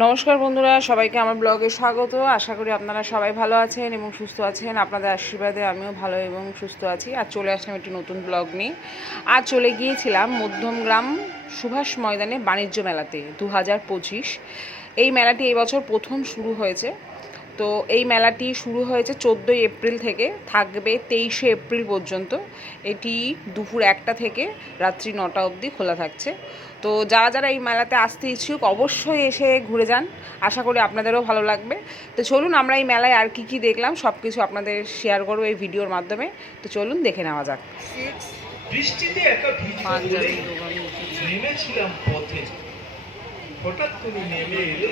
নমস্কার বন্ধুরা, সবাইকে আমার ব্লগে স্বাগত। আশা করি আপনারা সবাই ভালো আছেন এবং সুস্থ আছেন। আপনাদের আশীর্বাদে আমিও ভালো এবং সুস্থ আছি। আর চলে আসলাম একটি নতুন ব্লগ নিয়ে। আজ চলে গিয়েছিলাম মধ্যমগ্রাম সুভাষ ময়দানে বাণিজ্য মেলাতে 2025। এই মেলাটি এই বছর প্রথম শুরু হয়েছে। তো এই মেলাটি শুরু হয়েছে 14ই এপ্রিল থেকে, থাকবে 23শে এপ্রিল পর্যন্ত। এটি দুপুর 1টা থেকে রাত্রি 9টা অবধি খোলা থাকছে। তো যারা যারা এই মেলাতে আসতে ইচ্ছুক অবশ্যই এসে ঘুরে যান, আশা করি আপনাদেরও ভালো লাগবে। তো চলুন আমরা এই মেলায় আর কি দেখলাম সব কিছু আপনাদের শেয়ার করবো এই ভিডিওর মাধ্যমে। তো চলুন দেখে নেওয়া যাক। বৃষ্টিতে একা নেমেছিলাম পথে, হঠাৎ তুমি নেমে এলে,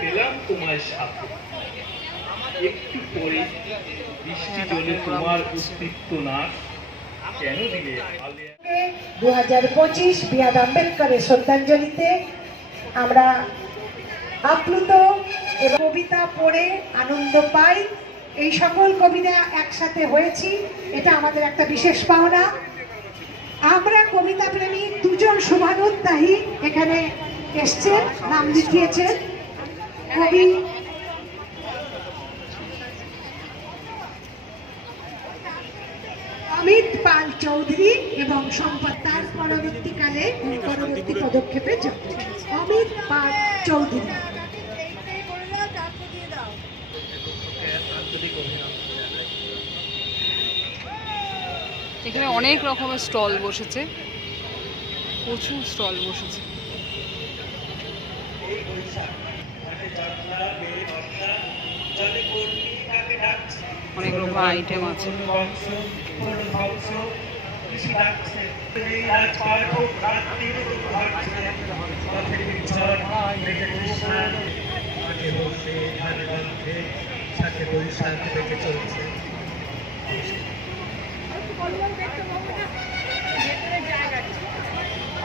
পেলাম তোমার সাথে। একটু পরে বৃষ্টি জলে তোমার অস্তিত্ব নাশ কেন দিলে? 2025 বি.আর. আম্বেদকরের শ্রদ্ধাঞ্জলিতে আমরা আপ্লুত এবং কবিতা পড়ে আনন্দ পাই। এই সকল কবিতা একসাথে হয়েছি, এটা আমাদের একটা বিশেষ পাওনা। আমরা কবিতা প্রেমী দুজন শুভানুধ্যায়ী এখানে এসছেন, নাম লিখিয়েছেন। কবি অমিত পাল চৌধুরী এবং সম্পদ তার পরবর্তী পদক্ষেপে অমিত পাল চৌধুরী। এখানে অনেক রকমের স্টল বসেছে, প্রচুর স্টল বসেছে। অনেক রকম আইটেম আছে।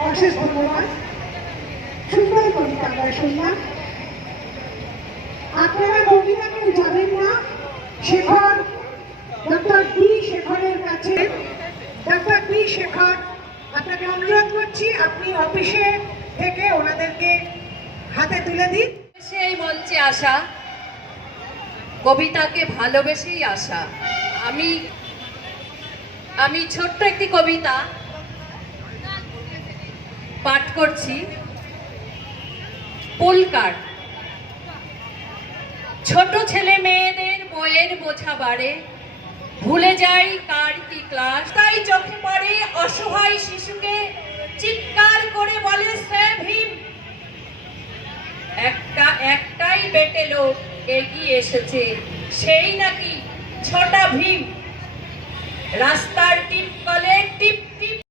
অশেষ ধন্যবাদ। সুন্দর কবিতা আমরা শুনলাম। আপনারা কবিতা কেউ জানেন না, শেখর, ডক্টর বি শেখরের কাছে। ডক্টর বি শেখর, আপনাকে অনুরোধ করছি আপনি অফিসে থেকে ওনাদেরকে হাতে তুলে দিন। সেই মঞ্চে আসা, কবিতাকে ভালোবেসেই আসা। আমি ছোট্ট একটি কবিতা পাঠ করছি। পুলকার। ছোট ছেলে মেয়েদের বইয়ের বোঝা বাড়ে, ভুলে যাই কার কি ক্লাস। তাই চোখে পড়ে অসহায় শিশুকে, চিৎকার করে বলে সে ভীম। একটাই বেটে লোক এগিয়ে এসেছে, সেই নাকি ছোটা ভীম। রাস্তার টিপকলে